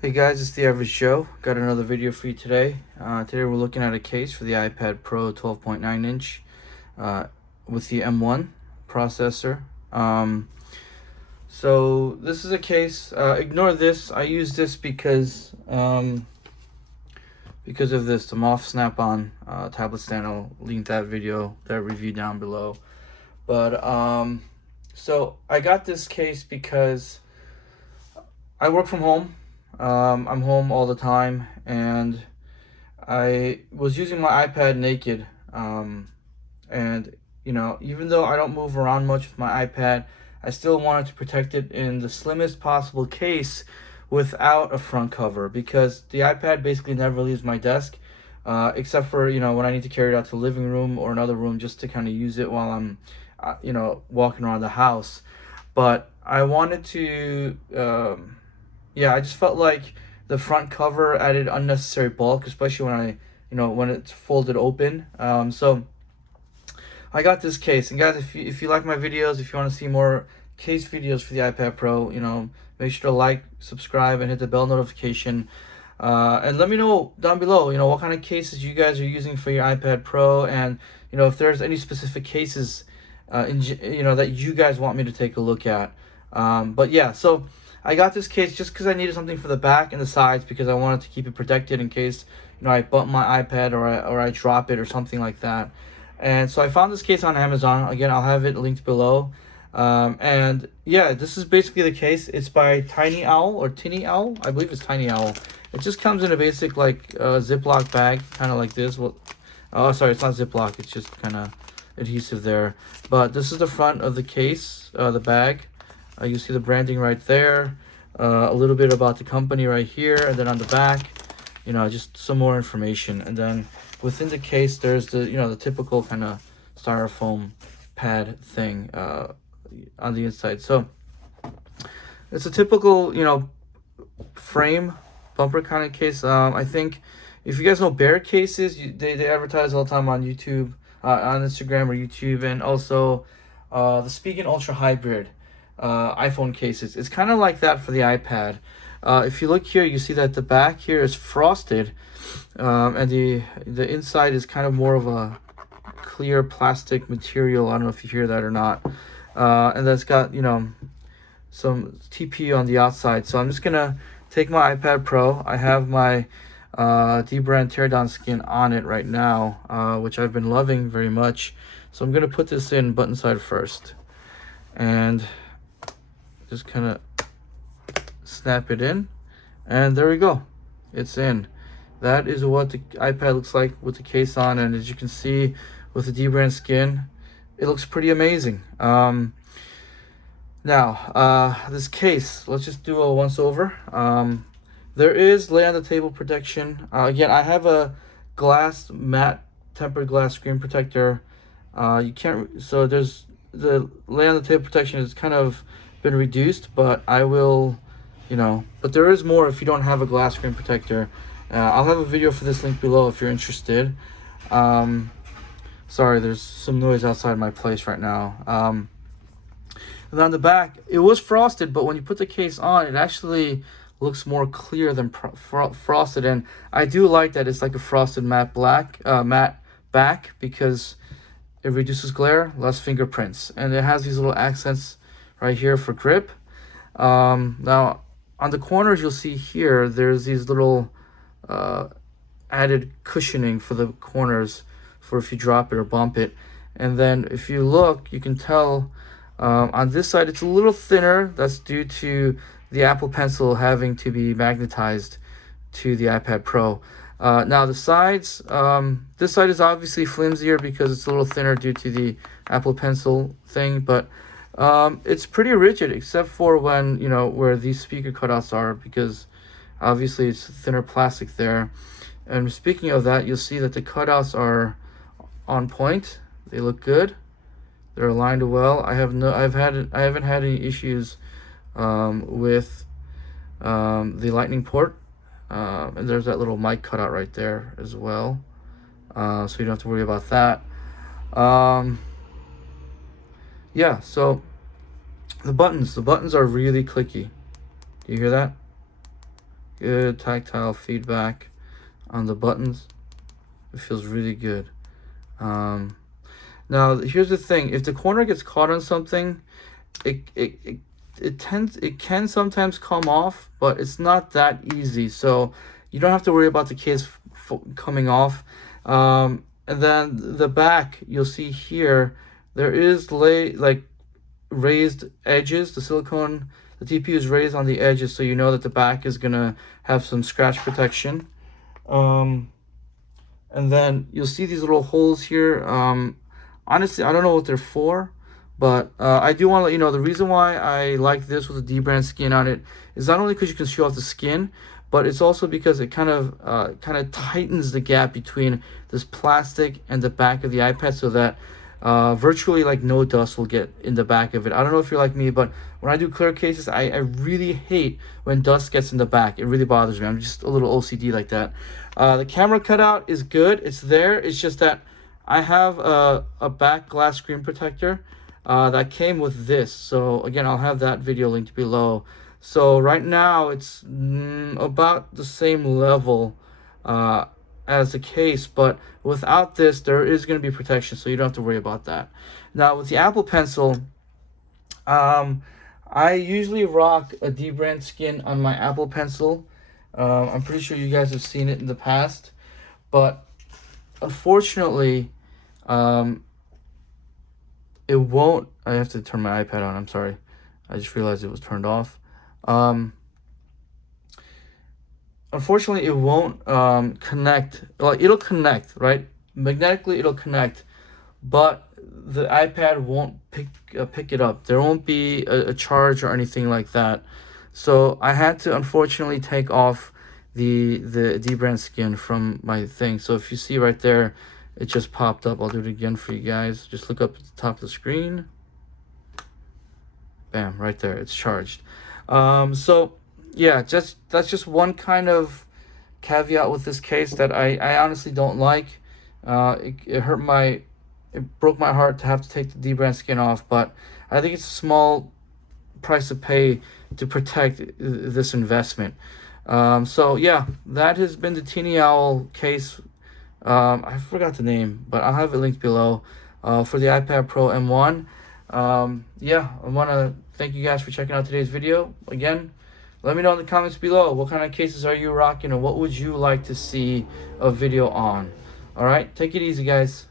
Hey guys, it's the Average Joe. Got another video for you today. Today we're looking at a case for the iPad Pro 12.9 inch with the M1 processor. So this is a case. Ignore this. I use this because of this, the Moft Snap-on tablet stand. I'll link that video, that review down below. But so I got this case because I work from home. I'm home all the time, and I was using my iPad naked. And even though I don't move around much with my iPad, I still wanted to protect it in the slimmest possible case without a front cover, because the iPad basically never leaves my desk, except for when I need to carry it out to the living room or another room just to kind of use it while I'm walking around the house. But I wanted to yeah, I just felt like the front cover added unnecessary bulk, especially when it's folded open. So I got this case. And guys, if you like my videos, if you want to see more case videos for the iPad Pro, make sure to like, subscribe, and hit the bell notification. And let me know down below, what kind of cases you guys are using for your iPad Pro, and if there's any specific cases, that you guys want me to take a look at. But yeah, so I got this case just because I needed something for the back and the sides, because I wanted to keep it protected in case I bump my iPad or I drop it or something like that. And so I found this case on Amazon. Again, I'll have it linked below. And yeah, this is basically the case. It's by TineeOwl or TineeOwl. I believe it's TineeOwl. It just comes in a basic Ziploc bag, kind of like this. Well, oh, sorry, it's not Ziploc. It's just kind of adhesive there. But this is the front of the case, the bag. You see the branding right there, a little bit about the company right here, and then on the back, just some more information. And then within the case, there's the typical kind of styrofoam pad thing on the inside. So it's a typical frame bumper kind of case. I think if you guys know Bear cases, they advertise all the time on YouTube, on Instagram or YouTube, and also the Spigen Ultra Hybrid iPhone cases. It's kind of like that for the iPad. If you look here, you see that the back here is frosted, and the inside is kind of more of a clear plastic material. I don't know if you hear that or not. And that's got some TPU on the outside. So I'm just gonna take my iPad Pro. I have my dBrand Teardown Skin on it right now, which I've been loving very much. So I'm gonna put this in button side first, and just kind of snap it in, and there we go, it's in. That is what the iPad looks like with the case on, and as you can see with the dBrand skin, it looks pretty amazing. Now this case, let's just do a once over. There is lay on the table protection. Again, I have a glass matte tempered glass screen protector. You can't, so there's the lay on the table protection is kind of been reduced, but I will, but there is more if you don't have a glass screen protector. I'll have a video for this link below if you're interested. Sorry, there's some noise outside my place right now. And on the back, it was frosted, but when you put the case on, it actually looks more clear than frosted, and I do like that it's like a frosted matte back, because it reduces glare, less fingerprints, and it has these little accents right here for grip. Now on the corners, you'll see here there's these little added cushioning for the corners for if you drop it or bump it. And then if you look, you can tell on this side it's a little thinner. That's due to the Apple Pencil having to be magnetized to the iPad Pro. Now the sides, this side is obviously flimsier because it's a little thinner due to the Apple Pencil thing, but it's pretty rigid except for when where these speaker cutouts are, because obviously it's thinner plastic there. And speaking of that, you'll see that the cutouts are on point. They look good. They're aligned well. I haven't had any issues with the lightning port. And there's that little mic cutout right there as well, so you don't have to worry about that. Yeah, so the buttons are really clicky. Do you hear that? Good tactile feedback on the buttons. It feels really good. Now here's the thing: if the corner gets caught on something, it can sometimes come off, but it's not that easy. So you don't have to worry about the case coming off. And then the back, you'll see here, there is like raised edges. The silicone, the TPU is raised on the edges, so you know that the back is gonna have some scratch protection. And then you'll see these little holes here. Honestly, I don't know what they're for, but I do want to let you know the reason why I like this with the dBrand skin on it is not only because you can show off the skin, but it's also because it kind of tightens the gap between this plastic and the back of the iPad, so that virtually like no dust will get in the back of it. I don't know if you're like me, but when I do clear cases, I really hate when dust gets in the back. It really bothers me. I'm just a little OCD like that. The camera cutout is good. It's there. It's just that I have a back glass screen protector that came with this. So again, I'll have that video linked below. So right now it's about the same level as the case, but without this, there is going to be protection, so you don't have to worry about that. Now with the Apple Pencil, I usually rock a dBrand skin on my Apple Pencil. I'm pretty sure you guys have seen it in the past, but unfortunately, it won't. I have to turn my iPad on. I'm sorry. I just realized it was turned off. Unfortunately, it won't connect. Like, it'll connect, right? Magnetically, it'll connect, but the iPad won't pick it up. There won't be a charge or anything like that. So I had to unfortunately take off the dBrand skin from my thing. So if you see right there, it just popped up. I'll do it again for you guys. Just look up at the top of the screen. Bam, right there. It's charged. So yeah, that's just one kind of caveat with this case that I honestly don't like. It broke my heart to have to take the dBrand skin off, but I think it's a small price to pay to protect this investment. So yeah, that has been the TineeOwl case. I forgot the name, but I'll have it linked below for the iPad Pro M1. Yeah, I want to thank you guys for checking out today's video. Again, let me know in the comments below, what kind of cases are you rocking, or what would you like to see a video on? All right, take it easy, guys.